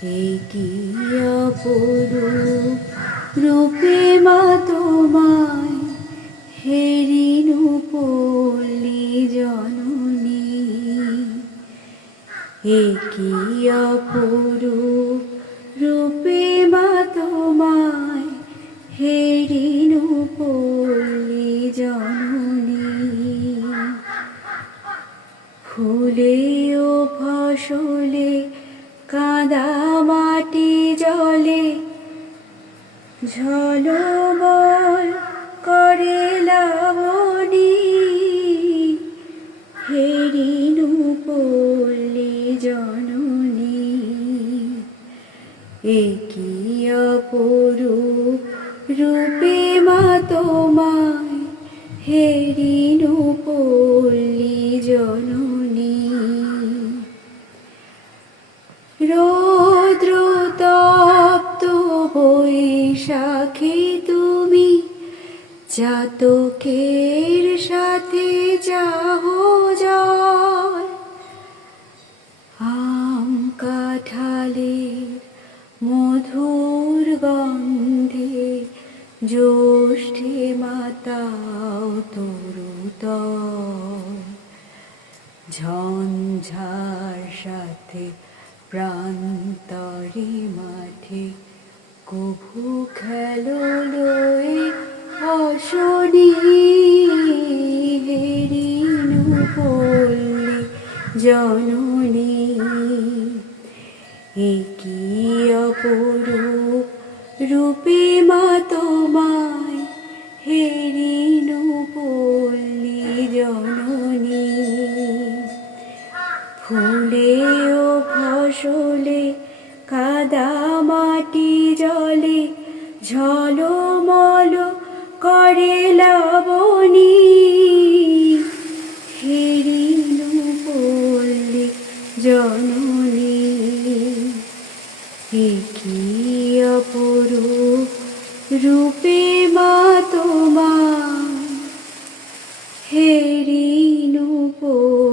কি অপরূপ রূপে মা তোমায় হেরিনু পল্লী জননী। কি অপরূপ রূপে মা তোমায় হেরিনু পল্লী জননী। ফুলে ও ফসলে কাদা মাটি জলে ঝলমল করে লাবণী। হেরিনু পল্লী জননী। কি অপরূপ রূপে মা তোমায় হেরিনু পল্লী জননী। রৌদ্র তপ্ত বৈশাখী তুমি চাতকের সাথে চাহো জল। আম কাঁঠালের মধুর গন্ধে জ্যৈষ্ঠে মাতাও তরুতল। ঝঞ্ঝার সাথে প্রান্তরে মাঠে কভু খেলো লয়ে অশনি। হেরিনু পল্লী জননী। কি অপরূপ রূপে মা তোমায় হেরিনু পল্লী জননী। ফুলে ও ফসলে কাদা মাটি জলে ঝলমল করে লাবণী। হেরিনু পল্লী জননী। কি অপরূপ রূপে মা তোমায় হেরিনু পল্লী